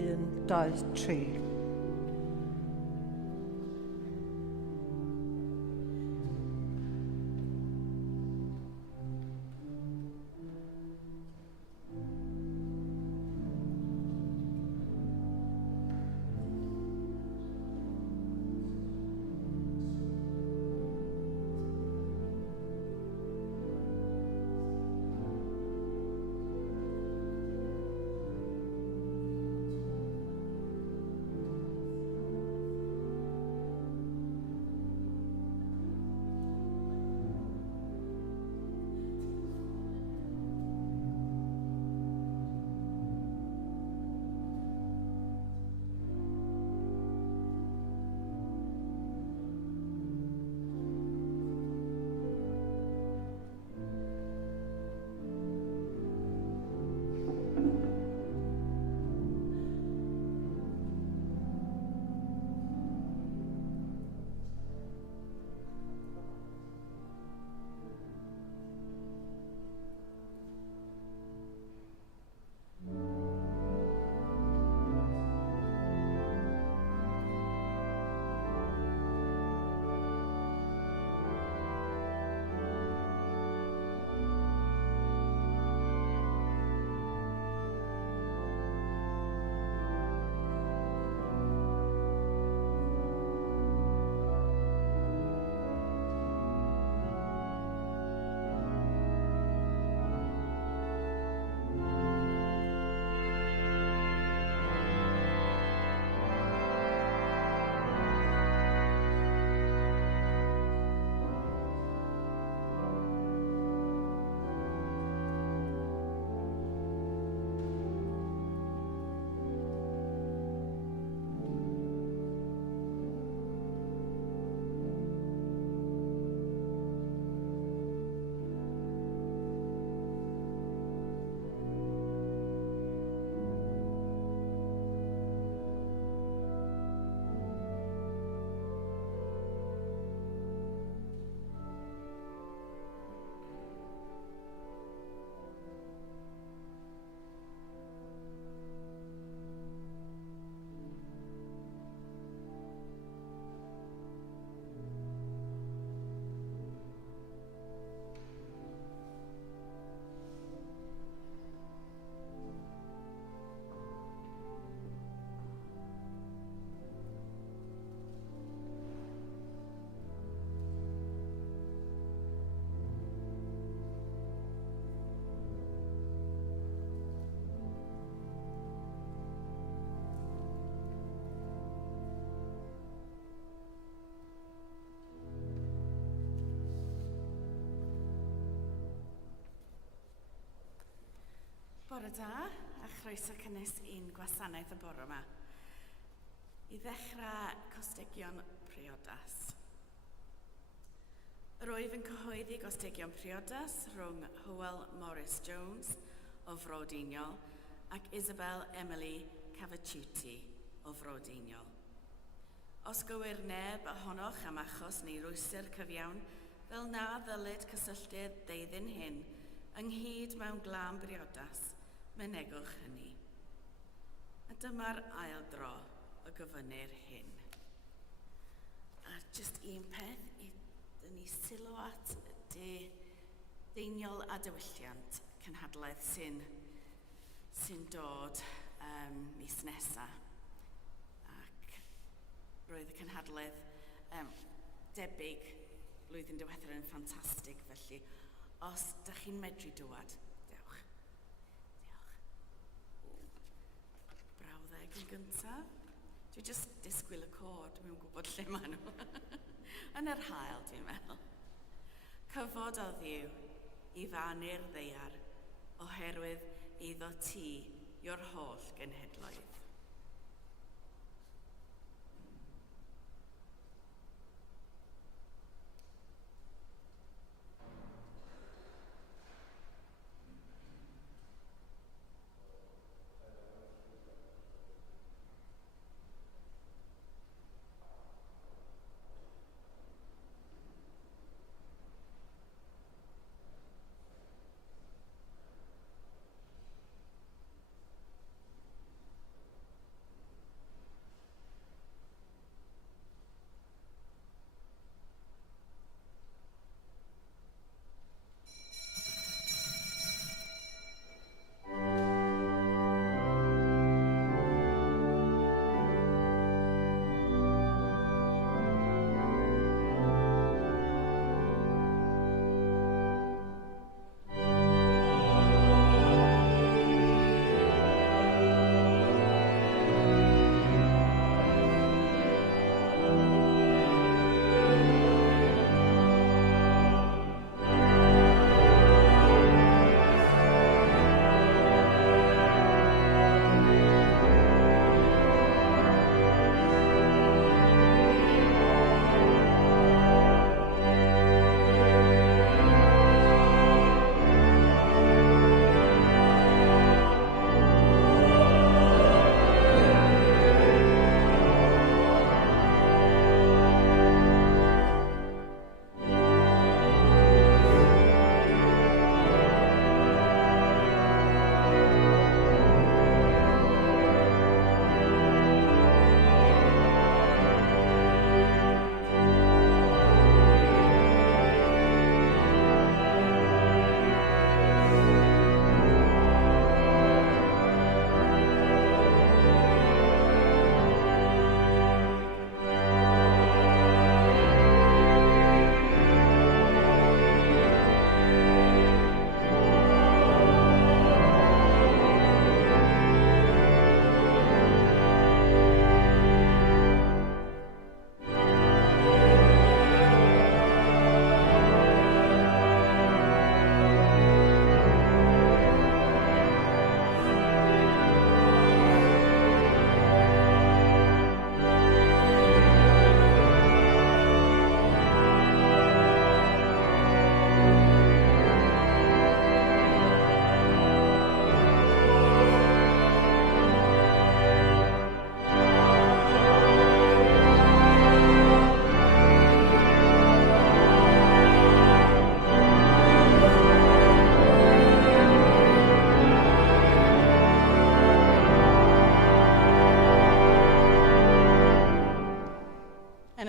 1, 2, 3. Bore da, a chroeso cynnes i'n gwasanaeth y bore yma. I ddechrau costegion priodas. Rwyf yn cyhoeddi costegion priodas rhwng Hywel Morris Jones o Frodiniol ac Isabel Emily Cavaciuti o Frodiniol. Os gywir neb ohonoch am achos neu rwystr cyfiawn, fel na ddylid cysylltiad deuddyn hyn ynghyd mewn glam briodas, mynegwch hynny. A dyma'r ail dro y gyfynir hyn. A jyst un peth i dynnu sylw at ydy deiniol a diwylliant cynhadledd sy'n dod mis nesa. Ac roedd y cynhadledd debyg blwyddyn diwethaf yn ffantastig, felly os ydych chi'n medru dŵad, dewch. Brawddeg yn gyntaf. Dwi jyst disgwyl y cod, dwi'n gwybod lle maen nhw. Yn yr hael, dwi'n meddwl. Cyfod o ddiw i fanu'r ddeiar, oherwydd iddo ti yw'r holl genhedloedd.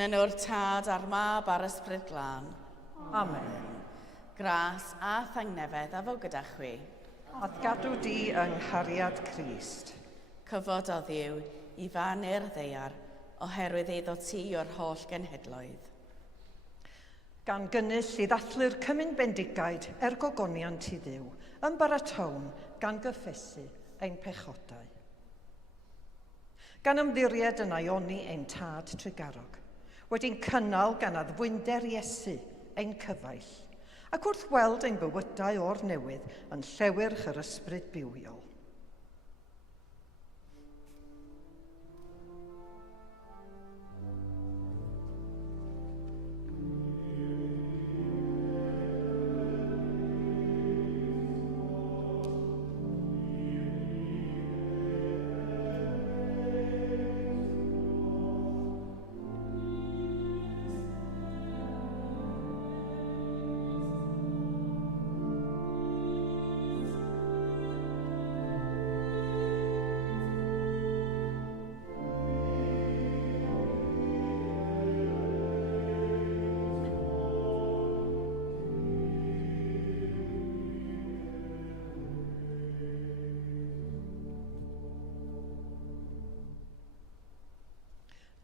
Yn enw'r Tad a'r Mab a'r Ysbryd Glân. Amen. Gras a thangnefedd a fo gyda chwi. At gadw di yng nghariad Crist. Cyfod o Dduw i fanu'r ddeiar oherwydd iddo ti o'r holl genhedloedd. Gan gynnys i ddathlu'r Cymun Bendigaid gogoniant i Dduw, yn baratown gan gyffesu ein pechodau. Gan ymddiried yn aioni ein tad trigarog, wedi'n cynnal gan addfwynder Iesu ein cyfaill, ac wrth weld ein bywydau o'r newydd yn llewyrch yr ysbryd bywiol.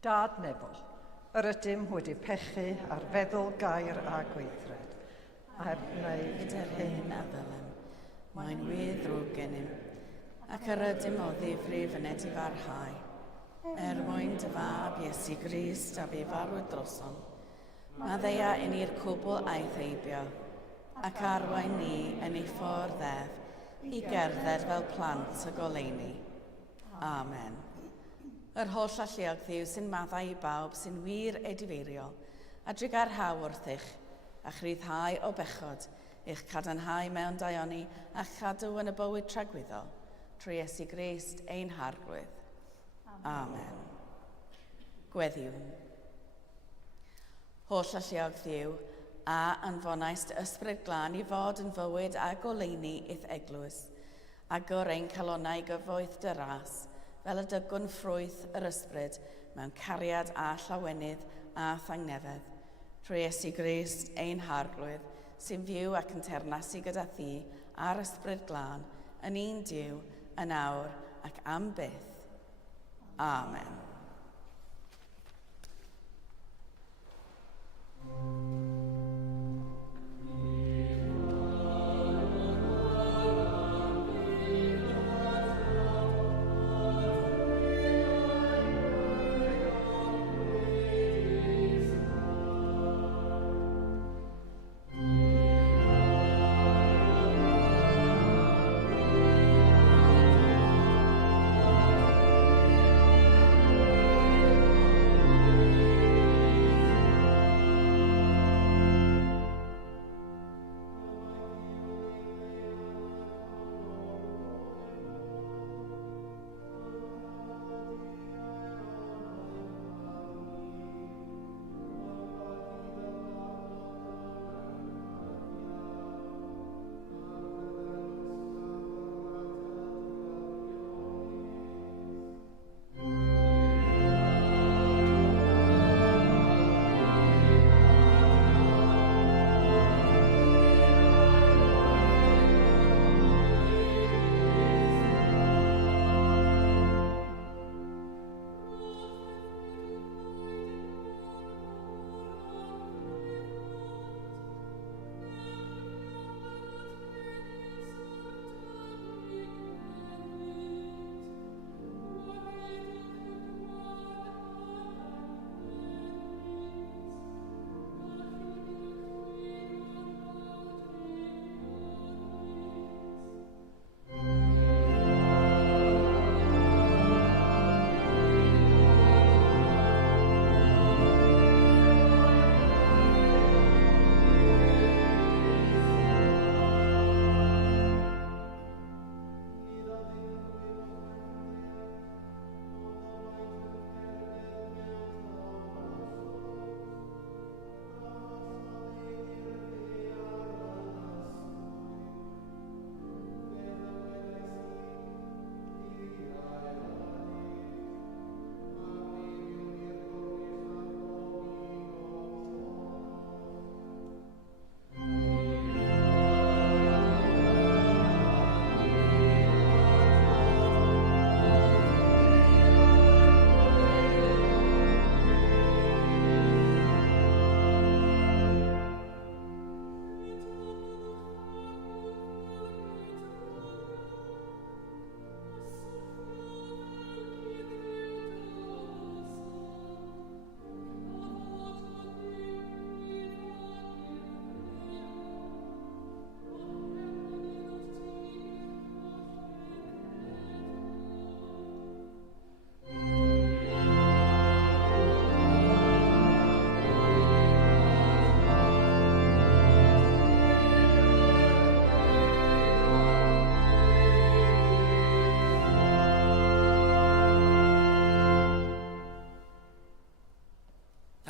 Dad Nebol, yr ydym wedi pechu ar feddwl, gair a gweithred, a'r gwneud Gyda'r hyn a ddylem, mae'n wir ddrwg gennym, ac yr ydym o ddifri fyned i farhau, mwyn dy fab Iesu Grist a bu farwyd drosom. Mae ddeia yn i'r cwbl aeth eibio, ac arwain ni yn ei ffordd ef i gerdded fel plant y goleuni. Amen. Yr holl alluog Dduw sy'n maddau i bawb sy'n wir edifeiriol, a drigar haw wrthych, a chryddhau o bechod, eich cadarnhau mewn daioni a chadw yn y bywyd tragwyddol, trwy Iesu Grist ein harglwydd. Amen. Gweddiwn. Holl alluog Dduw, a anfonaist ysbryd glân i fod yn fywyd a goleuni i'th eglwys, agor ein calonau gyfoeth dy ras, fel y dygwn ffrwyth yr ysbryd mewn cariad a llawenydd a thangnefedd, trwy Iesu Grist ein harglwydd, sy'n fyw ac yn ternasu gyda thi a'r ysbryd glân, yn un Duw, yn awr ac am byth. Amen.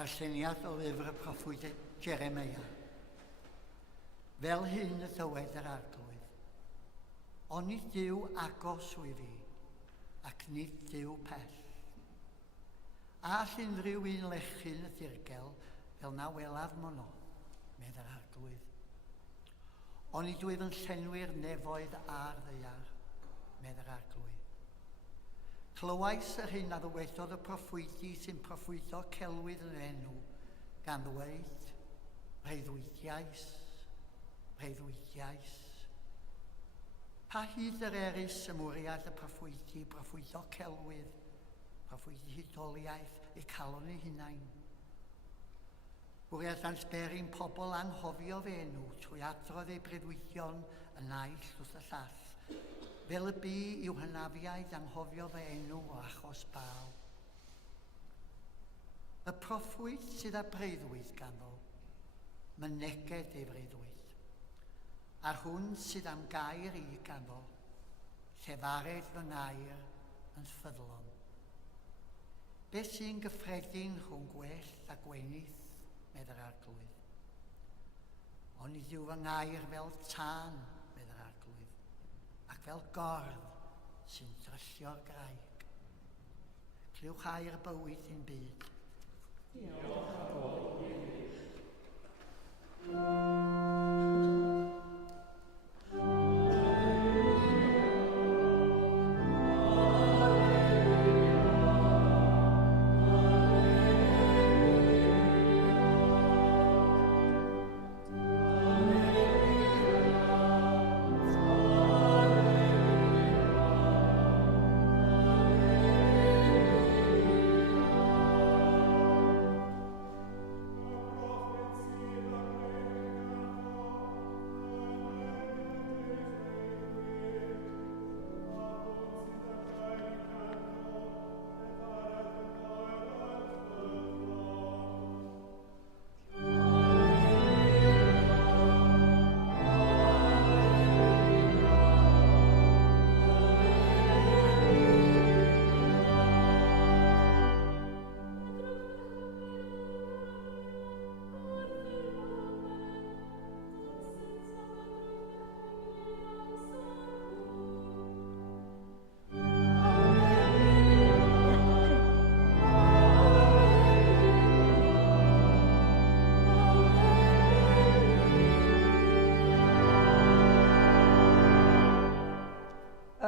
Darlleniad o lyfr y proffwyd Jeremia. Fel hyn y dywed yr arglwydd. Oni Duw agos wy fi, ac nid Duw pell. All unrhyw un lechyn y dirgel fel na welaf mono, medd yr arglwydd. Oni dwyf yn llenwi'r nefoedd a'r ddeiar, medd yr arglwydd. Clywais yr hyn a ddywedodd y proffwydi sy'n proffwydo celwydd yn enw, gan ddweud, breuddwydiais, breuddwydiais. Pa hyd yr erys y mwriad y proffwydi, proffwydo celwydd, proffwydi hydoliaeth, eu calon eu hunain. Bwriad ansberin pobl anghofio fe enw trwy adrodd eu breuddwydion yn naill wrth y llall, fel y bu i'w hynafiaid anghofio fe enw o achos baw. Y proffwyd sydd â breuddwyd ganddo, myneged ei breuddwyd, a'r hwn sydd am gair i ganddo, llefared fy ngair yn ffyddlon. Beth sy'n gyffredin rhwng gwell a gwenith, medd yr arglwydd. Oni Duw fy ngair fel tân, medd yr arglwydd, ac fel gordd sy'n dryllio'r graig. Clywch air bywyd i'n byd. Diolch a Bobl.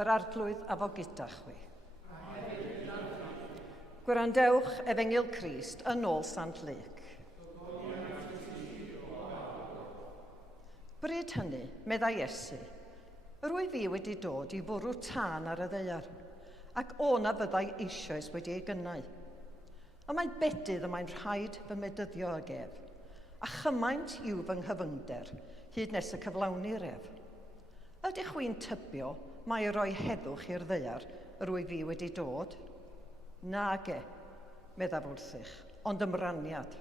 Yr arglwydd a fo gyda chwi. Gwrandewch Efengyl Crist yn ôl Sant Luc. Bryd hynny, meddai Iesu, yr wyf fi wedi dod i fwrw tân ar y ddeiar, ac o'na fyddai eisoes wedi ei gynnau. A mae'n bedydd y mae'n rhaid fy medyddio ag ef, a chymaint yw fy nghyfyngder hyd nes y cyflawni'r ef. Ydych chwi'n tybio mae roi heddwch i'r ddeiar yr wyf fi wedi dod? Nage, meddaf wrthych, ond ymraniad.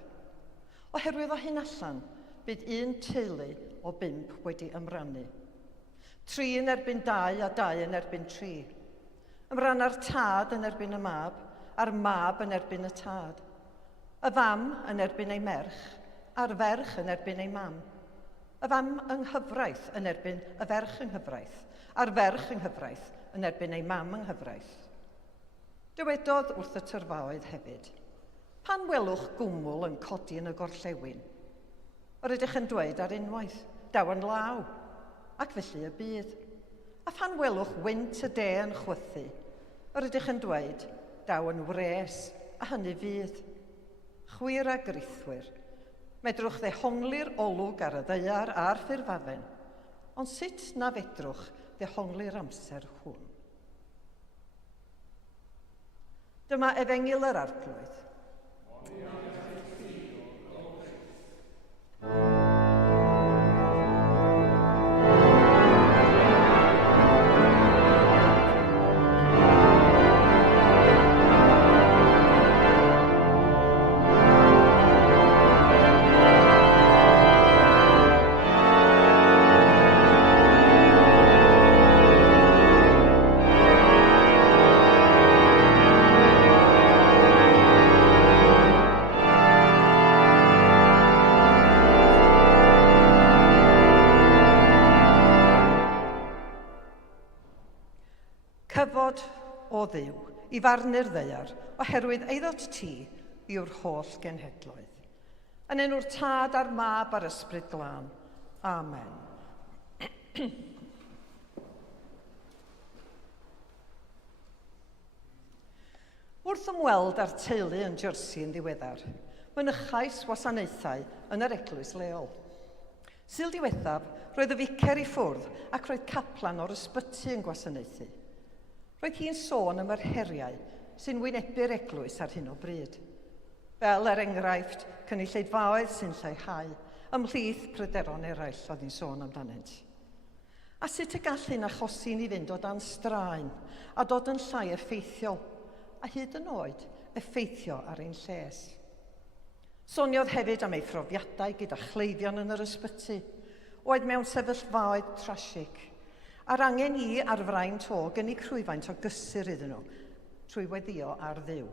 Oherwydd o hyn allan, bydd un teulu o 5 wedi ymrannu. 3 yn erbyn 2 a 2 yn erbyn 3. Ymran ar tad yn erbyn y mab, a'r mab yn erbyn y tad. Y fam yn erbyn ei merch, a'r ferch yn erbyn ei mam. Y fam yng nghyfraith yn erbyn y ferch yng nghyfraith, a'r ferch yng nghyfraith yn erbyn ei mam yng nghyfraith. Dywedodd wrth y tyrfaoedd hefyd, pan welwch gwmwl yn codi yn y gorllewin, yr ydych yn dweud ar unwaith, daw yn law, ac felly y bydd. A pan welwch wynt y de yn chwythu, yr ydych yn dweud, daw yn wres, a hynny fydd. Chwir a grithwyr, medrwch ddehongli'r olwg ar y ddeiar a'r ffurfafen, ond sut na fedrwch ddehongli'r amser hwn? Dyma Efengyl yr Arglwydd. Cyfod o Dduw i farnu'r ddaear oherwydd eiddo ti yw'r holl genhedloedd. Yn enw'r Tad a'r Mab a'r Ysbryd Glân. Amen. Wrth ymweld â'r teulu yn Jersey yn ddiweddar, mynychais wasanaethau yn yr eglwys leol. Sul diwethaf, roedd y ficer i ffwrdd ac roedd caplan o'r ysbyty yn gwasanaethu. Roedd hi'n sôn am yr heriau sy'n wynebu'r eglwys ar hyn o bryd. Fel enghraifft cynulleidfaoedd sy'n lleihau, ymhlith pryderon eraill oedd hi'n sôn amdanynt. A sut y gall hyn achosi ni fynd o dan straen a dod yn llai effeithiol, a hyd yn oed effeithio ar ein lles. Soniodd hefyd am ei phrofiadau gyda chleifion yn yr ysbyty, oedd mewn sefyllfaoedd trasig, a'r angen i ar fraint o gynnig rhwyfaint o gysur iddyn nhw, trwy weddio ar Dduw.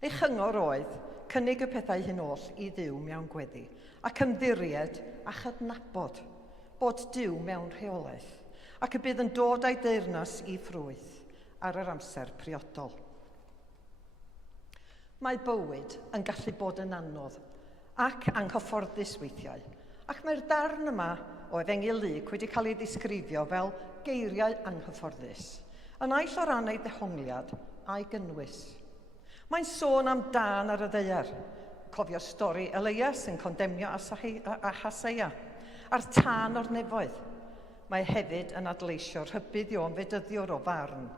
Ei chyngor oedd cynnig y pethau hyn oll i Dduw mewn gweddi, ac ymddiried a chydnabod bod Duw mewn rheolaeth, ac y bydd yn dod â'i deyrnas i ffrwyth ar yr amser priodol. Mae bywyd yn gallu bod yn anodd ac anghyfforddus weithiau, ac mae'r darn yma o Efengyl Luc wedi cael ei ddisgrifio fel geiriau anghyfforddus, yn aill o ran ei ddehongliad a'i gynnwys. Mae'n sôn am dan ar y ddaear, cofio stori Elias yn condemnio Ahaseia, a'r tân o'r nefoedd. Mae hefyd yn adleisio rhybudd Ion fedyddiwr o farn.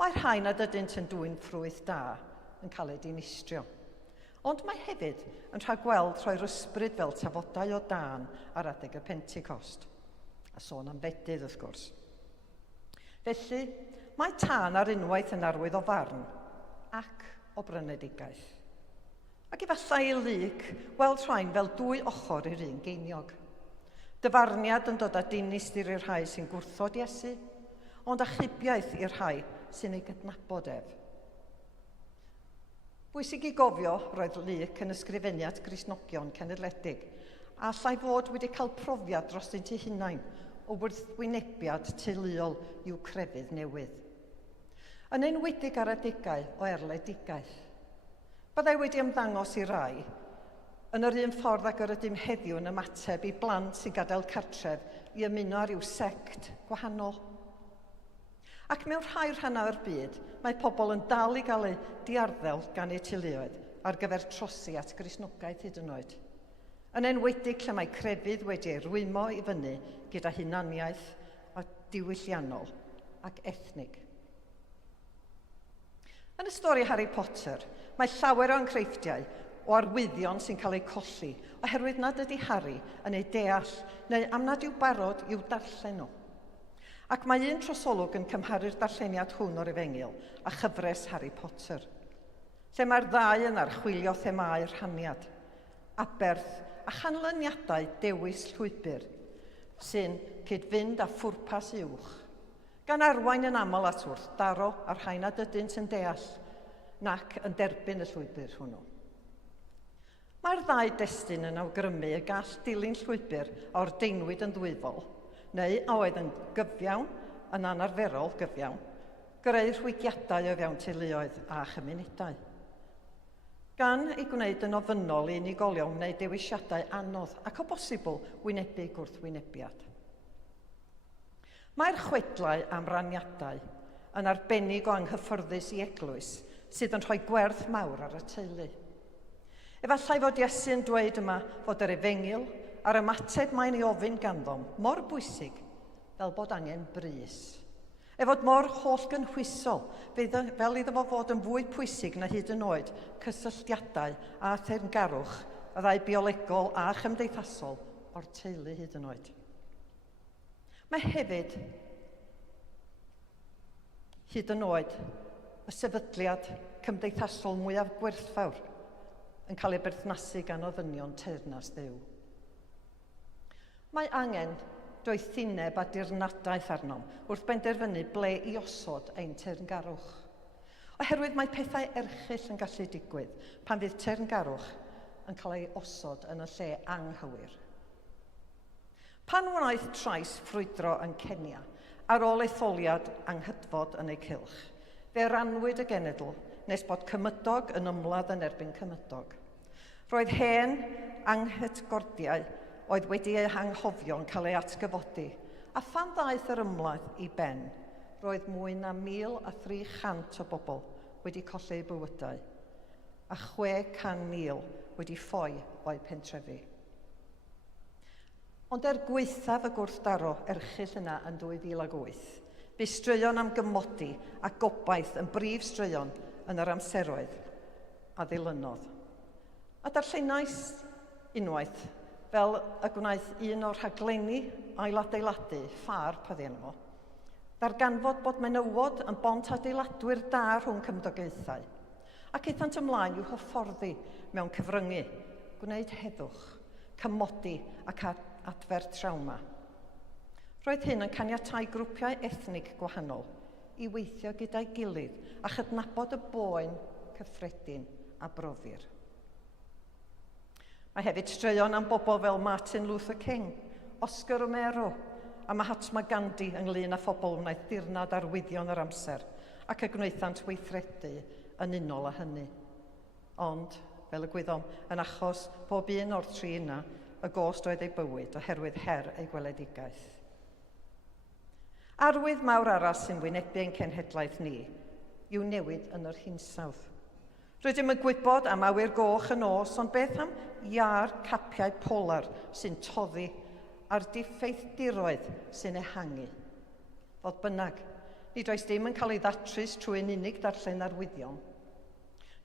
Mae rhai nad ydynt yn dwyn ffrwyth da yn cael ei dinistrio. Ond mae hefyd yn rhagweld rhoi'r ysbryd fel tafodau o dan ar adeg y Pentecost. A sôn am fedydd wrth gwrs. Felly, mae tân ar unwaith yn arwydd o farn ac o brynedigaeth. Ac efallai i Luc weld rhain fel dwy ochr i'r un geiniog. Dyfarniad yn dod â dinistr i'r rhai sy'n gwrthod Iesu, ond achubiaeth i'r rhai sy'n ei gydnabod ef. Bwysig i gofio roedd Luc yn ysgrifeniad Gristnogion cenedledig, a allai fod wedi cael profiad dros ein hunain o wrthwynebiad teuluol i'w crefydd newydd. Yn enwedig ar adegau o erledigaeth. Byddai wedi ymddangos i rai, yn yr un ffordd ac yr ydym heddiw yn ymateb i blant sy'n gadael cartref i ymuno ar i'w sect gwahanol. Ac mewn rhai rhannau o'r byd, mae pobl yn dal i gael eu diarddel gan eu teuluoedd ar gyfer trosi at Gristnogaeth hyd yn oed. Yn enwedig lle mae crefydd wedi ei rwymo i fyny gyda hunaniaeth a diwylliannol ac ethnig. Yn y stori Harry Potter, mae llawer o enghreifftiau o arwyddion sy'n cael eu colli oherwydd nad ydy Harry yn ei deall neu am nad yw barod i'w darllen nhw. Ac mae un trosolwg yn cymharu'r darlleniad hwn o'r Efengyl a chyfres Harry Potter, lle mae'r ddau yn archwilio themau rhaniad, aberth a chanlyniadau dewis llwybr sy'n cydfynd â phwrpas uwch, gan arwain yn aml at wrthdaro a'r rhai nad ydynt yn deall nac yn derbyn y llwybr hwnnw. Mae'r ddau destun yn awgrymu y gall dilyn llwybr o'r deinwyd yn ddwyfol, neu a oedd yn gyfiawn, yn anarferol gyfiawn, greu rhwygiadau o fewn teuluoedd a chymunedau. Gan ei gwneud yn ofynnol i unigolion wneud dewisiadau anodd ac o bosibl wynebu gwrthwynebiad. Mae'r chwedlau am raniadau yn arbennig o anghyfforddus i eglwys sydd yn rhoi gwerth mawr ar y teulu. Efallai fod Iesu yn dweud yma fod yr Efengyl a'r ymateb mae'n ei ofyn ganddo'n mor bwysig fel bod angen brys. Fod mor holl gynhwysol fel iddo fo fod yn fwy pwysig na hyd yn oed cysylltiadau a theyrngarwch y ddau biolegol a chymdeithasol o'r teulu hyd yn oed. Mae hefyd hyd yn oed y sefydliad cymdeithasol mwyaf gwerthfawr yn cael ei berthnasu gan ofynion teyrnas Dduw. Mae angen doethineb a dirnadaeth arnom wrth benderfynu ble i osod ein teyrngarwch. Oherwydd mae pethau erchyll yn gallu digwydd pan fydd teyrngarwch yn cael ei osod yn y lle anghywir. Pan wnaeth trais ffrwydro yn Kenya ar ôl etholiad anghydfod yn ei cylch. Fe ranwyd y genedl nes bod cymydog yn ymladd yn erbyn cymydog. Roedd hen anghydgordiau oedd wedi eu hanghofio'n cael ei atgyfodi, a phan ddaeth yr ymladd i ben, roedd mwy na 1,300 o bobl wedi colli eu bywydau, a 600,000 wedi ffoi o'i pentrefi. Ond gwaethaf y gwrthdaro erchyll yna yn 2008, bu straeon am gymodi a gobaith yn brif straeon yn yr amseroedd a ddilynodd. A darllenais unwaith fel y gwnaeth un o'r rhaglenni ailadeiladu, ffar paddienno, darganfod bod menywod yn bont adeiladwyr da rhwng cymdogaethau, ac eithant ymlaen i'w hyfforddi mewn cyfryngu, gwneud heddwch, cymodi ac adfer trawma. Roedd hyn yn caniatáu grwpiau ethnig gwahanol i weithio gyda'i gilydd a chydnabod y boen cyffredin a brofir. Mae hefyd straeon am bobl fel Martin Luther King, Oscar Romero a Mahatma Gandhi ynglŷn â phobl wnaeth dirnad arwyddion yr amser ac y gwnaethant weithredu yn unol â hynny. Ond, fel y gwyddom, yn achos pob un o'r tri yna, y gost oedd ei bywyd oherwydd her ei gweledigaeth. Arwydd mawr arall sy'n wynebu ein cenhedlaeth ni yw newid yn yr hinsawdd. Rydym yn gwybod am awyr goch yn os, ond beth am iar capiau polar sy'n toddi a'r diffeithdiroedd sy'n ehangu. Fodd bynnag, nid oes dim yn cael ei ddatrys trwy'n unig darllen arwyddion.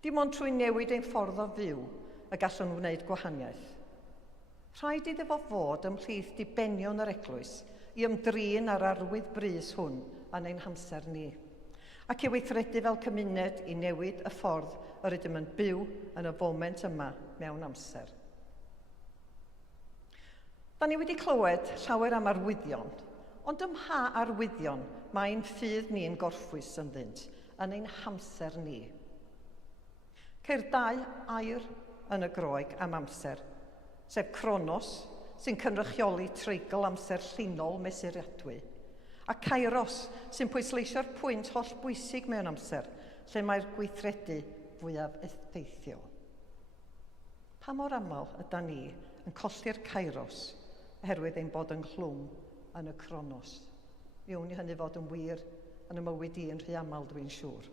Dim ond trwy newid ein ffordd o fyw y gallwn wneud gwahaniaeth. Rhaid iddo fod ymhlith dibenion yr eglwys i ymdrin ar arwydd brys hwn yn ein hamser ni, ac i weithredu fel cymuned i newid y ffordd yr ydym yn byw yn y foment yma mewn amser. Da ni wedi clywed llawer am arwyddion, ond ym mha arwyddion mae'n ffydd ni'n gorffwys ynddynt yn ein hamser ni. Ceir 2 air yn y Groeg am amser, sef Cronos, sy'n cynrychioli treigl amser llinol mesuriadwy, a Kairos, sy'n pwysleisio'r pwynt holl bwysig mewn amser, lle mae'r gweithredu fwyaf effeithiol. Pa mor aml yda ni yn colli'r Kairos oherwydd ein bod yng nghlwm yn y Cronos? Miwn i hynny fod yn wir yn y mywyd i'n rhy aml, dwi'n siŵr.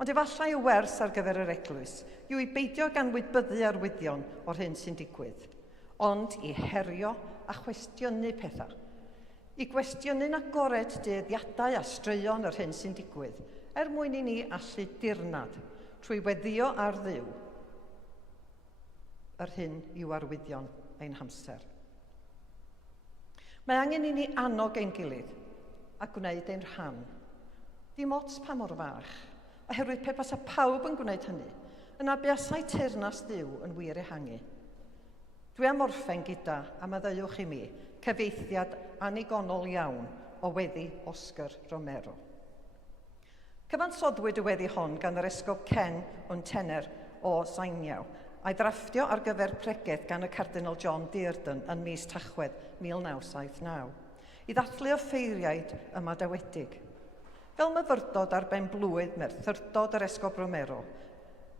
Ond efallai y wers ar gyfer yr eglwys yw i beidio gan wybyddu arwyddion o'r hyn sy'n digwydd, ond i herio a chwestiynu pethau. I gwestiynu'n agored dueddiadau a straeon yr hyn sy'n digwydd, mwyn i ni allu dirnad trwy weddio ar Dduw yr hyn yw arwyddion ein hamser. Mae angen i ni annog ein gilydd a gwneud ein rhan. Dim ots pa mor fach, oherwydd pe basa pawb yn gwneud hynny, yna buasai teyrnas Dduw yn wir ehangu. Dwi am orffen gyda, a maddeuwch i mi, cyfeithiad anigonol iawn o weddi Oscar Romero. Cyfansoddwyd y weddi hon gan yr esgob Ken o'n Tener o Sainiaw, a'i ddrafftio ar gyfer pregeth gan y Cardinal John Dearden yn mis Tachwedd 1979, i ddathlu o ffeiriaid y Madawedig. Fel myfyrdod ar ben blwydd merthydod yr esgob Romero,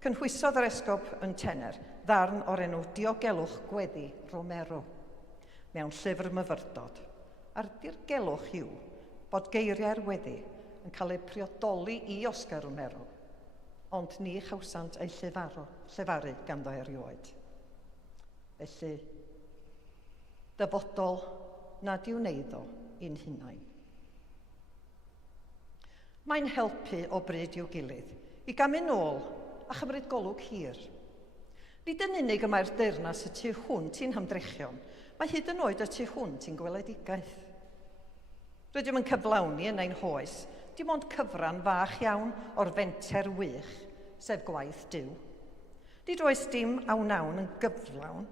cynhwysodd yr esgob yn Tener ddarn o'r enw Diogelwch Gweddi Romero mewn llyfr myfyrdod. A'r dirgelwch yw bod geiriau'r weddi yn cael eu priodoli i Oscar Romero, ond ni chawsant ei llefaru ganddo erioed. Felly, dyfodol nad yw neiddo i'n hunain. Mae'n helpu o bryd i'w gilydd i gamu nôl a chymryd golwg hir. Nid yn unig y mae'r deyrnas y tu hwnt i'n hymdrechion, mae hyd yn oed y tu hwnt i'n gweledigaeth. Rydym yn cyflawni yn ein hoes, dim ond cyfran fach iawn o'r fenter wych, sef gwaith Duw. Nid oes dim awnawn yn gyflawn,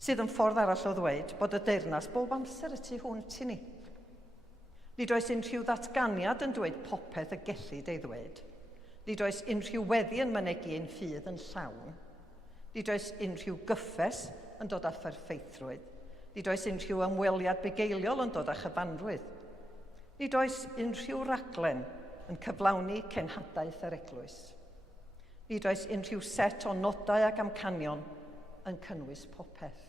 sydd yn ffordd arall o ddweud bod y deyrnas bob amser y tu hwnt i ni. Nid oes unrhyw ddatganiad yn dweud popeth y gellid ei ddweud. Nid oes unrhyw weddi yn mynegu ein ffydd yn llawn. Nid oes unrhyw gyffes yn dod â pherffeithrwydd. Nid oes unrhyw ymweliad bugeiliol yn dod â chyfanrwydd. Nid oes unrhyw raglen yn cyflawni cenhadaeth yr eglwys. Nid oes unrhyw set o nodau ac amcanion yn cynnwys popeth.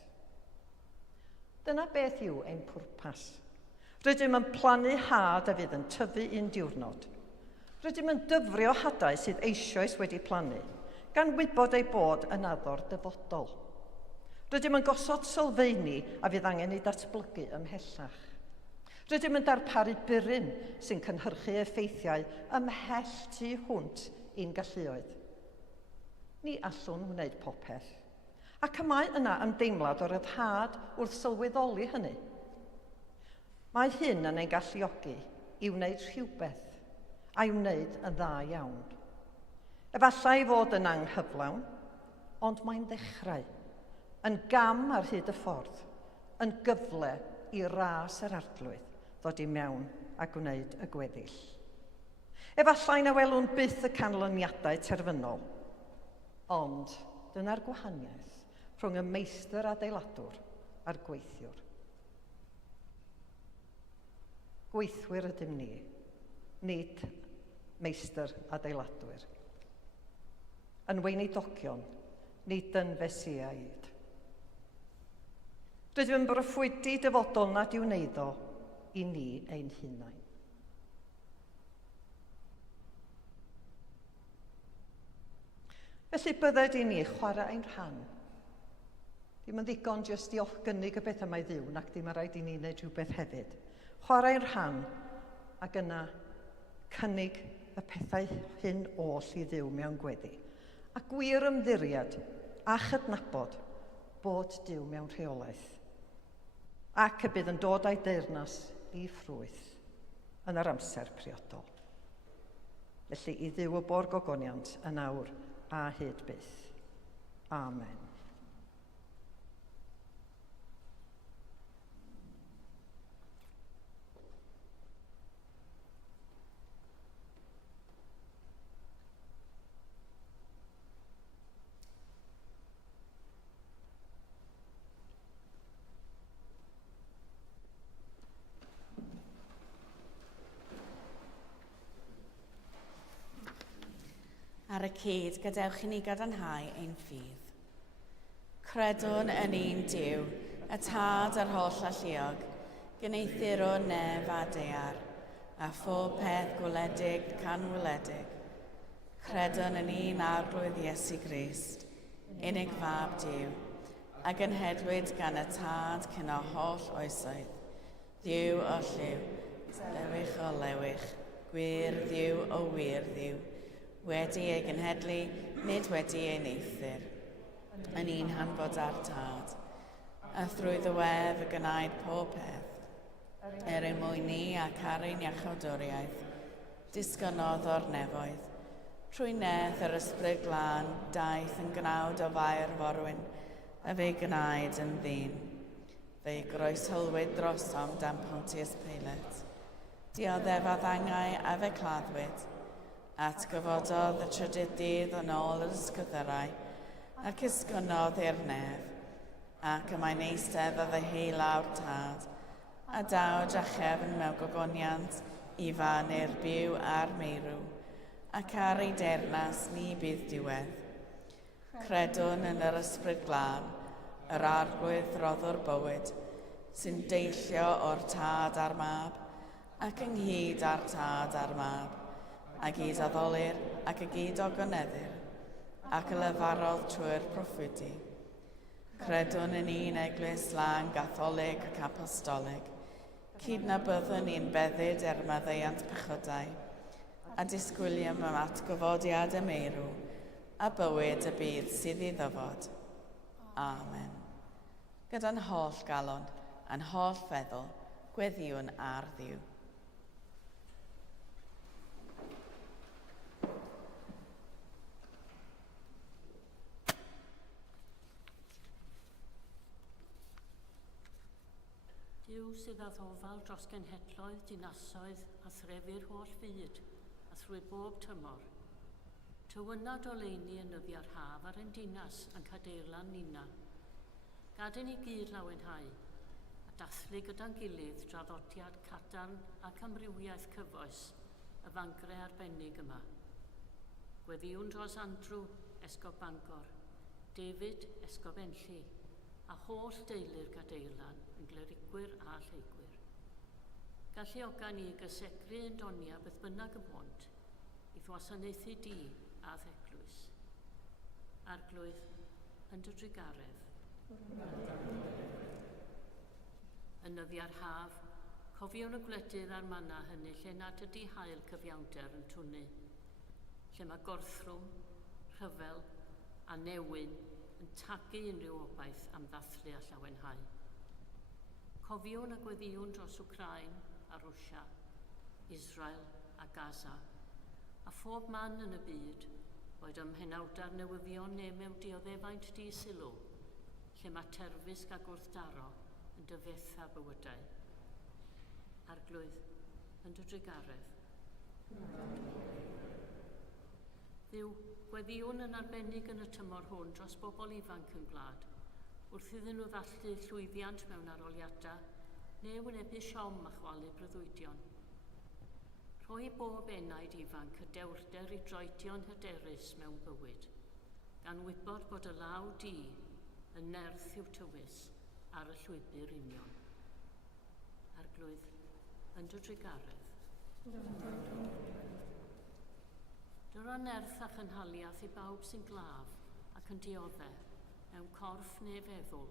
Dyna beth yw ein pwrpas. Rydym yn plannu had a fydd yn tyfu un diwrnod. Rydym yn dyfrio hadau sydd eisoes wedi plannu, gan wybod ei bod yn addor dyfodol. Rydym yn gosod sylfaeni a fydd angen ei datblygu ymhellach. Rydym yn darparu burin sy'n cynhyrchu effeithiau ymhell tu hwnt i'n galluoedd. Ni allwn wneud popeth, ac y mae yna ymdeimlad o ryddhad wrth sylweddoli hynny. Mae hyn yn ein galluogi i wneud rhywbeth a'i wneud yn dda iawn. Efallai fod yn anghyflawn, ond mae'n ddechrau, yn gam ar hyd y ffordd, yn gyfle i ras yr arglwydd ddod i mewn a gwneud y gweddill. Efallai na welwn byth y canlyniadau terfynol, ond dyna'r gwahaniaeth rhwng y meistr adeiladwr a'r gweithiwr. Gweithwyr ydym ni, nid meistr adeiladwyr. Yn weinidogion, nid yn fesiaid. Rydym yn broffwydu dyfodol nad i'w wneud o i ni ein hunain. Felly bydded i ni chwarae ein rhan. Dim yn ddigon jyst i gynnig y beth yma i Dduw, nac dim yn rhaid i ni wneud rhywbeth hefyd. Chwarae ein rhan, ac yna cynnig y pethau hyn oll i Dduw mewn gweddi. A gwir ymddiried a chydnabod bod Duw mewn rheolaeth. Ac y bydd yn dod â'i deyrnas i ffrwyth yn yr amser priodol. Felly i Dduw y bo'r gogoniant yn awr a hyd byth. Amen. Ar y cyd, gadewch i ni gadarnhau ein ffydd. Credwn yn un Duw, y tad a'r holl alluog, gyneithir o nef a dear, a phob peth gwledig canwledig. Credwn yn un arglwydd Iesu Grist, unig fab Duw, a gynhedwyd gan y tad cyn o holl oesoedd. Dduw o lliw, lewych o lewych, gwir Dduw o wir Dduw, wedi ei gynhedlu, nid wedi ei neithir, yn un hanfod ar tad, a thrwy ddywedd y gynaid pob peth, ein mwyn ni ac ar ein iachawdwriaeth, disgynodd o'r nefoedd, trwy neth yr ysbryd glân, daeth yn gnawd o fair forwyn, a fe gynaid yn ddyn. Fe groeshylwyd drosom dan Pontius Pilate, dioddef addangau a fe claddwyd, at gyfododd y trydydd yn ôl yr ysgyddyrau, ac ysgynodd i'r nef, ac y mae'n eistedd oedd y heilawr tad, a dawd a chefn mewn gogoniant i fan i'r byw a'r meirw, ac ar ei dernas ni bydd diwedd. Credwn yn yr ysbryd glân, yr arglwydd roddwr bywyd, sy'n deillio o'r tad a'r mab, ac ynghyd â'r tad a'r mab, a gyd addolir ac y gyd o gyneddir, ac y lefarol trwy'r proffwydi. Credwn yn un eglwys lan gatholig ac apostolig, cydnabyddwn ni'n beddyd maddeuant pechodau, a disgwyliam am atgyfodiad y meirw, a bywyd y byd sydd i ddyfod. Amen. Gyda'n holl galon, a'n holl feddwl, gweddiwn ar Dduw. Duw sydd â ddofal dros genhedloedd, dinasoedd a threfydd holl fyd, a thrwy bob tymor. Tywynad o leini yn nyddiau'r haf ar ein dinas yn Cadeirlan Nina. Gad i ni gyd lawenhau, dathlu gyda'n gilydd draddodiad cadarn ac amrywiaeth cyfoes y fangre arbennig yma. Gweddiwn dros Andrew, Esgob Bangor, David, Esgob Enlli, a holl deulu'r Gadeilan yn glerigwyr a lleigwyr. Galluogan ni gysegru yn donia beth bynnag ym Mhont i ddwasanaethu di a ddeglwys. Arglwydd yn dy drigaredd. Yn nyddia'r haf, cofiwn y gwledydd a'r manna hynny lle nad ydy hael cyfiawnder yn twnu, lle mae gorthrwm, rhyfel a newyn yn tagu unrhyw obaith am ddathlu a llawenhau. Cofiwn y gweddiwn dros Wcrain a Rwsia, Israel a Gaza, a phob man yn y byd, boed ym mhenawdau'r newyddion neu mewn dioddefaint di sylw, lle mae terfysg a gwrthdaro yn dyfetha bywydau. Arglwydd yn dy drigaredd. Dduw, gweddiwn yn arbennig yn y tymor hwn dros bobl ifanc yn gwlad, wrth iddyn nhw ddathlu llwyddiant mewn aroliadau, neu wynebu siom a chwalu breuddwydion. Rhoi bob enaid ifanc y dewrder i droedion hyderus mewn bywyd, gan wybod bod y law di yn nerth i'w tywys ar y llwybr union. Arglwydd yn dy drigaredd. Dyro nerth a chynhaliaeth i bawb sy'n glaf ac yn dioddau mewn corff neu feddwl,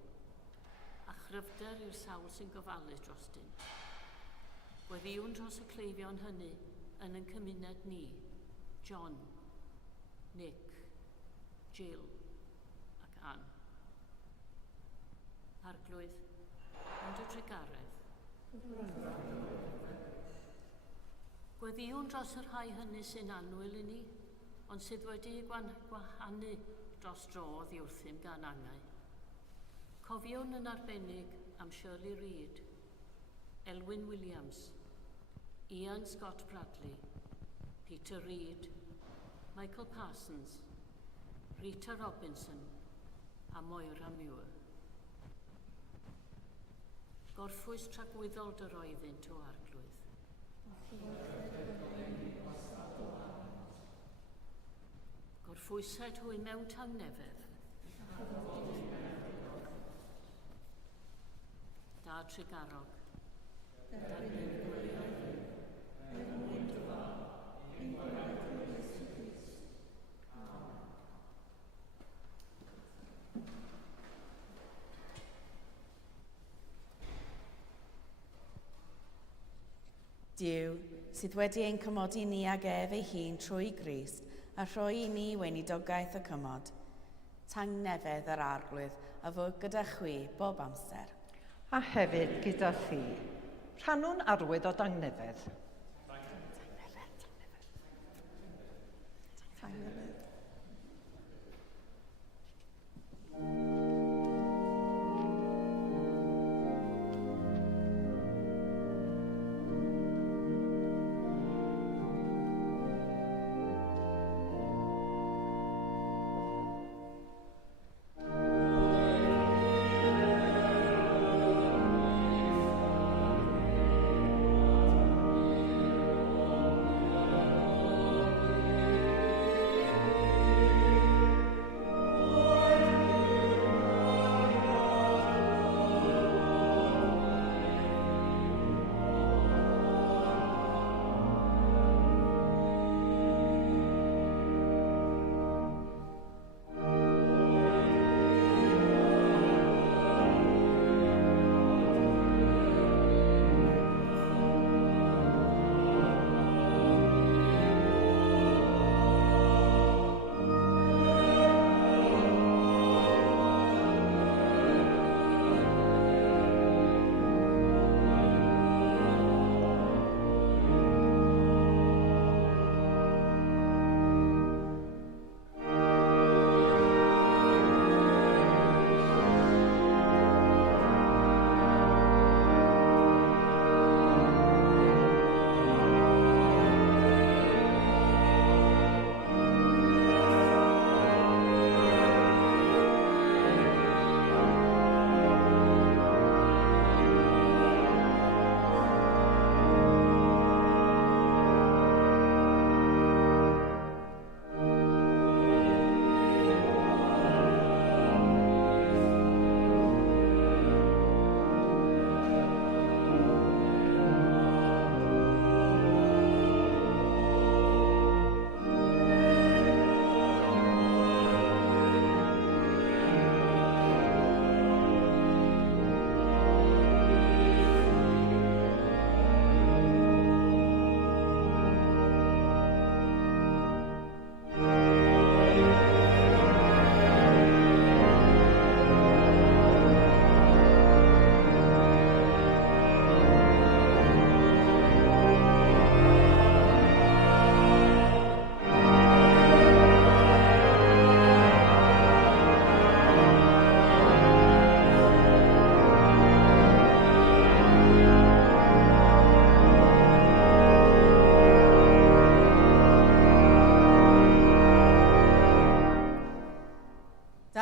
a chryfder i'r sawl sy'n gofalus drostyn. Gweddiwn dros y cleifion hynny yn ein cymuned ni, John, Nick, Jill ac Ann. Arglwydd yn dy drigaredd. Gweddiwn dros y rhai hynny sy'n annwyl i ni, ond sydd wedi gwahanu dros drodd i wrthym gan angau. Cofiwn yn arbennig am Shirley Reid, Elwyn Williams, Ian Scott Bradley, Peter Reid, Michael Parsons, Rita Robinson a Moira Muir. Gorffwys tragwyddol dy roeddynt o arglwydd. Gorffwysed hwy mewn tangnefedd. Da trigarog. Duw, sydd wedi ein cymodi ni ag ef ei hun trwy Grist a rhoi i ni weinidogaeth y cymod. Tangnefedd yr arglwydd a fod gyda chwi bob amser. A hefyd gyda thi. Rhannwn arwydd o dangnefedd.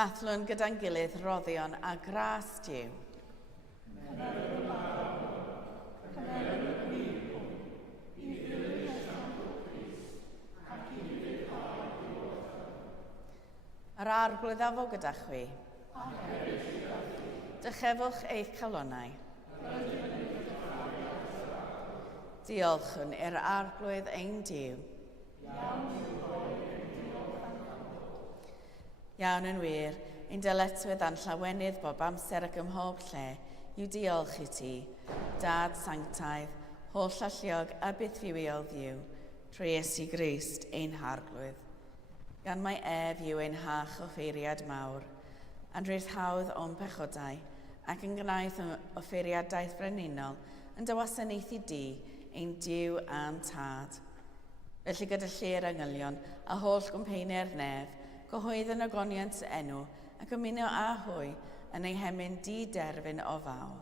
Mathlwn gyda'n gilydd roddion a gras Duw. Yr arglwydd afo gyda chwi. Dychefwch eich calonnau. Diolchwn i'r arglwydd ein Duw. Iawn yn wir, ein dyletswydd a'n llawenydd bob amser ac ym mhob lle, yw diolch i ti, Dad sanctaidd, holl alluog a bythfiwiol ddiw, trwy Iesu Grist ein harglwydd. Gan mae ef yw ein hach o ffeiriad mawr, a'n rhyddhawdd o'n pechodau, ac yn gnaeth o ffeiriadaeth frenhinol, yn dywasanaethu di, ein Duw a'n tad. Felly gyda lle'r angylion a holl gwmpeinau'r nef, gyhoedd yn ogoniant enw ac ymuno â hwy yn ei hemyn di-derfyn o fawl.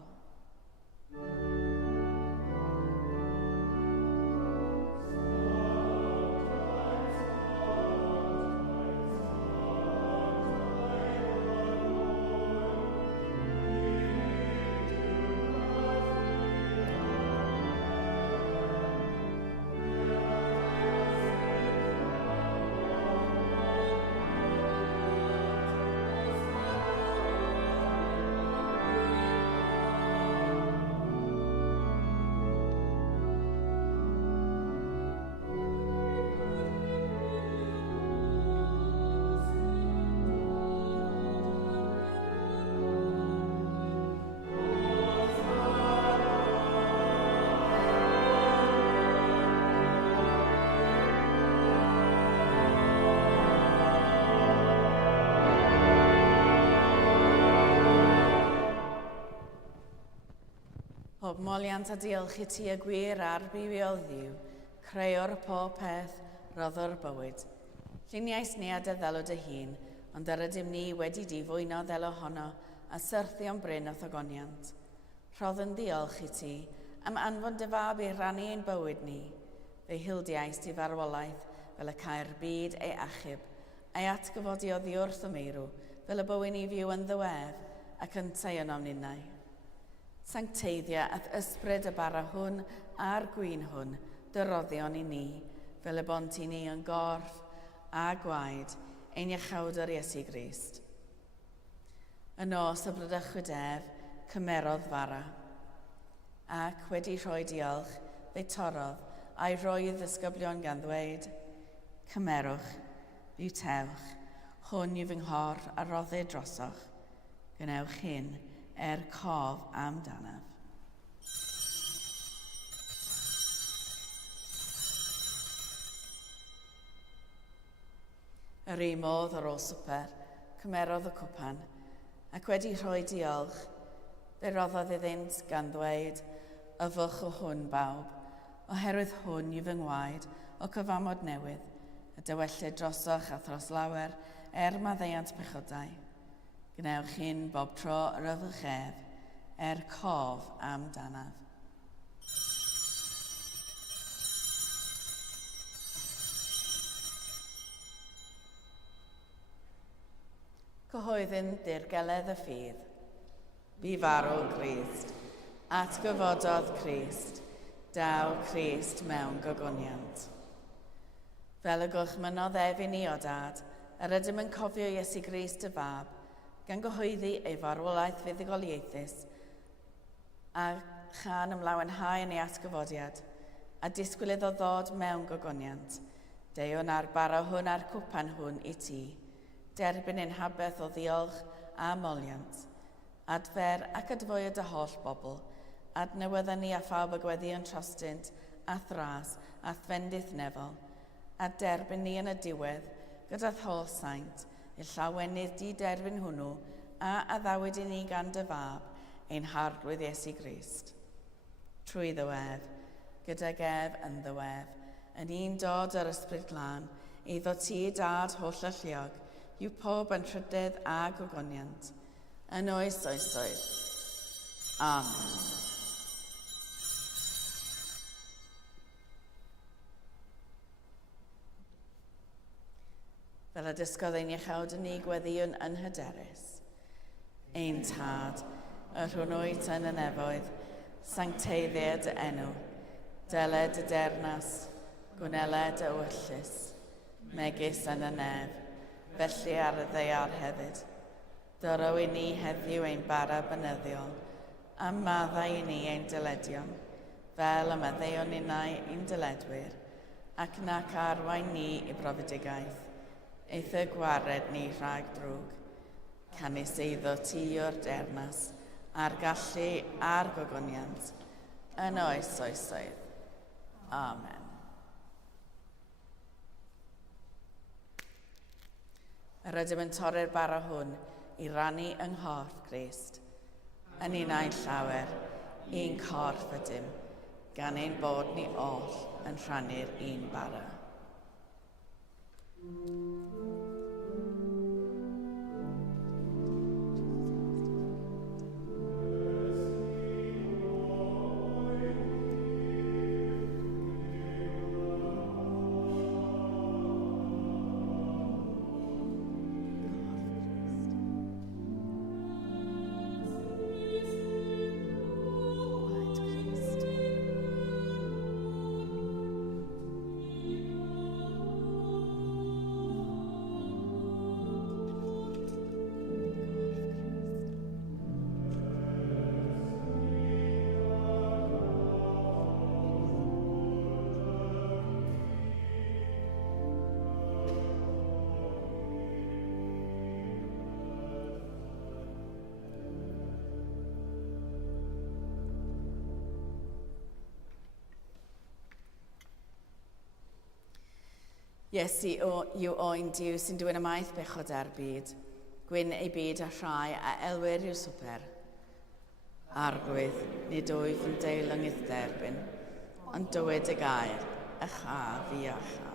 Pob moliant a diolch i ti y gwir a'r bywiol ddiw, creuwr pob peth, roddwr bywyd. Lluniais ni a dy ddelw dy hun, ond yr ydym ni wedi di fwyno ddel ohono a syrthio'n bryn o thogoniant. Rhoddyn diolch i ti am anfon dy fab i rannu ein bywyd ni, fe hildiais di farwolaeth fel y cael byd ei achub, a'i atgyfodi o ddiwrth y meirw fel y bywyd ni fyw yn ddiwedd ac yn teion o'n unnau. Sancteiddia ath ysbryd y bara hwn a'r gwyn hwn dyroddion i ni, fel y bont i ni yn gorff a gwaed ein iachawdwr Iesu Grist. Yn nos y brydachwyd ef, cymerodd fara, ac wedi rhoi diolch, fe torodd a'i roedd ddisgyblion gan ddweud, cymerwch, bywtewch, hwn yw fy nghorff a roddid drosoch, gwnewch hyn cof amdanaf. Yr un modd ar ôl swper, cymerodd y cwpan, ac wedi rhoi diolch, fe roddodd iddynt gan ddweud, yfwch o hwn bawb, oherwydd hwn yw fy ngwaed o cyfamod newydd, y dywellid drosoch a throslawer maddeuant pechodau. Gwnewch hyn bob tro yr yfych ef, cof amdanaf. Cyhoeddyn dirgeledd y ffydd. Bu farw Crist, atgyfododd Crist, daw Crist mewn gogoniant. Fel y gwchmynodd ef i ni o dad, yr ydym yn cofio Iesu Grist y fab, gan gyhoeddi ei farwolaeth fuddugoliaethus a chan ymlawenhau yn ei atgyfodiad, a disgwyl iddo ddod mewn gogoniant, deion ar bara hwn a'r cwpan hwn i ti, derbyn ein habeth o ddiolch a moliant, adfer ac adfoed y holl bobl, adnewyddan ni a phawb y gweddi yn trostint, a thras, a thfendith nefol, a derbyn ni yn y diwedd, gyda'r holl saint, i'r llawenydd di-derfyn hwnnw a addawyd i ni gan dy fab ein harglwydd Iesu Grist. Trwy ddiwedd, gyda gef yn ddiwedd, yn un dod yr ysbryd glân, eiddo ti dad holl alluog, yw pob yn trydydd a gogoniant, yn oes oesoedd. Amen. fel y dysgodd ein iechawd yn ei gweddiwn yn hyderus. Ein tad, y rhwnnwyd yn y nefoedd, sancteiddiad y enw, deled y dernas, gwneled y wyllus, megis yn y nef, felly ar y ddeiar hefyd. Dyro i ni heddiw ein bara bynyddiol, a maddau i ni ein dyledion, fel y maddeuon unau ein dyledwyr, ac nac arwain ni i brofedigaeth, eith y gwared ni rhag drwg, canis eiddo ti o'r dernas, a'r gallu a'r gogoniant, yn oes oesoedd. Amen. Yr ydym yn torri'r bara hwn i rannu yng nghorff Crist, yn unau'n llawer, un corff ydym, gan ein bod ni oll yn rhannu'r un bara. Iesu yw oen Diw sy'n dwyn ymaith bechod ar byd. Gwyn ei byd a rhai a elwyr i'w swper. Arglwydd, nid wyf yn deilwng idd derbyn, ond dywyd y gair, a chaf i a chaf.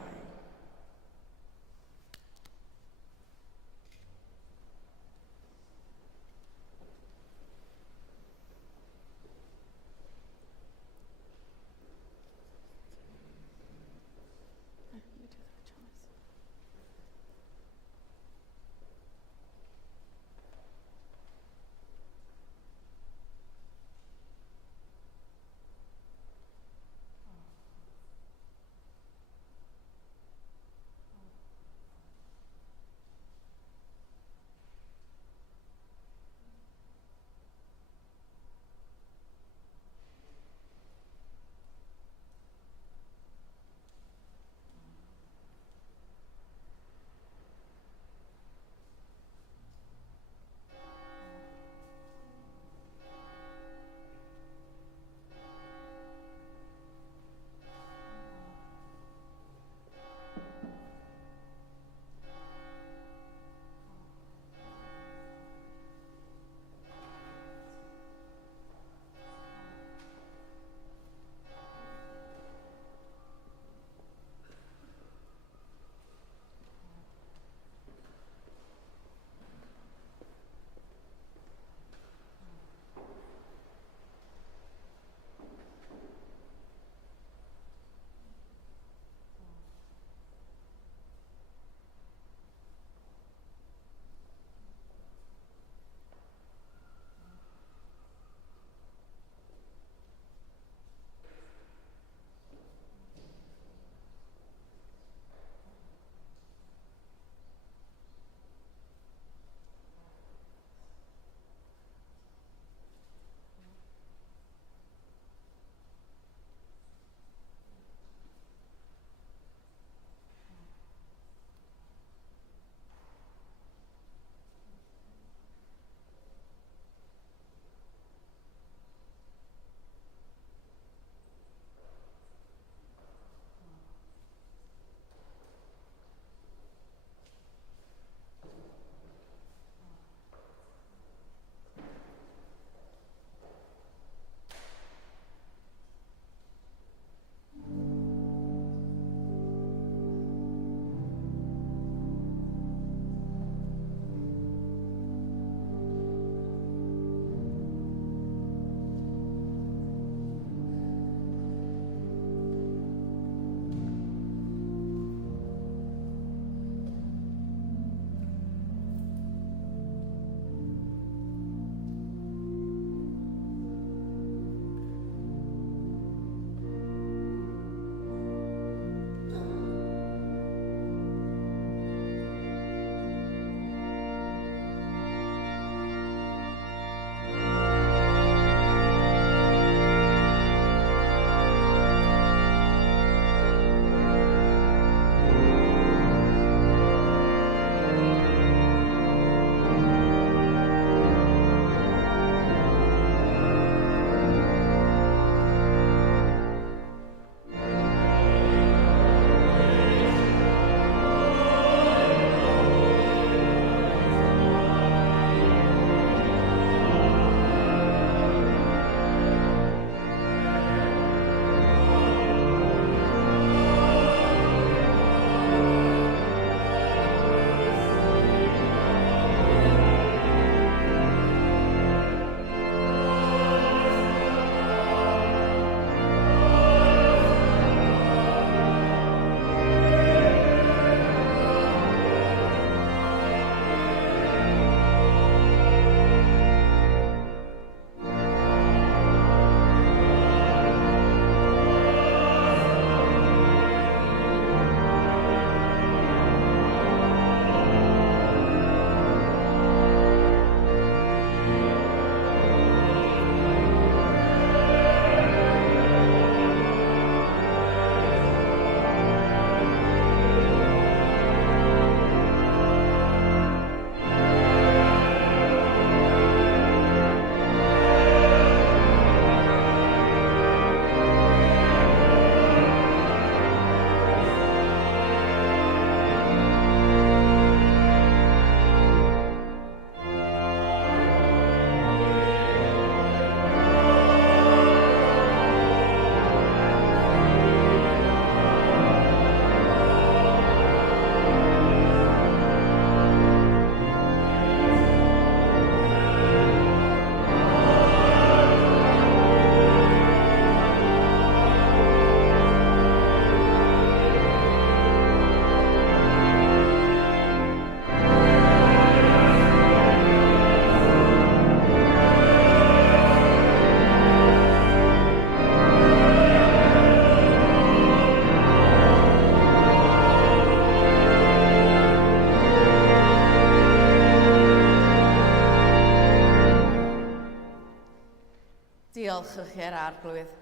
diolchwch i'r arglwydd,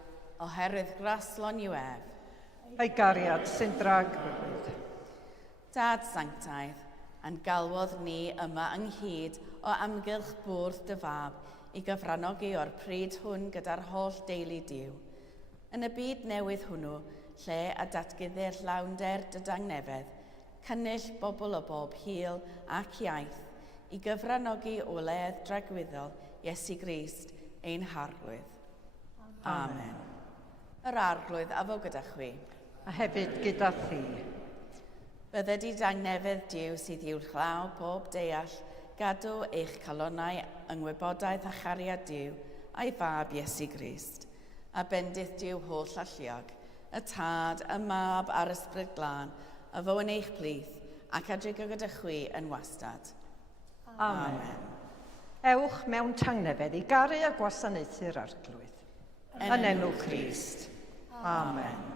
oherwydd graslon i'w ef. Ei gariad sy'n dragfywydd. Dad sanctaidd, a'n galwodd ni yma ynghyd o amgylch bwrdd dy fab i gyfrannogi o'r pryd hwn gyda'r holl deulu diw. Yn y byd newydd hwnnw, lle a datgyddir lawnder dy dangnefedd, cynnull bobl o bob hil ac iaith i gyfrannogi oledd dragwyddol Iesu Grist ein harglwydd. Amen. Yr arglwydd a fo gyda chwi. A hefyd gyda thi. Bydde di dangnefedd diw sydd i'w llaw pob deall, gadw eich calonau yng ngwybodaeth a chariad diw a'i fab Iesu Grist. A bendith diw holl alluog, y tad, y mab a'r ysbryd glân, a fo yn eich plith, ac adryg o gyda chwi yn wastad. Amen. Ewch mewn tangnefedd i garu a gwasanaethu'r arglwydd. Yn enw Crist. Amen.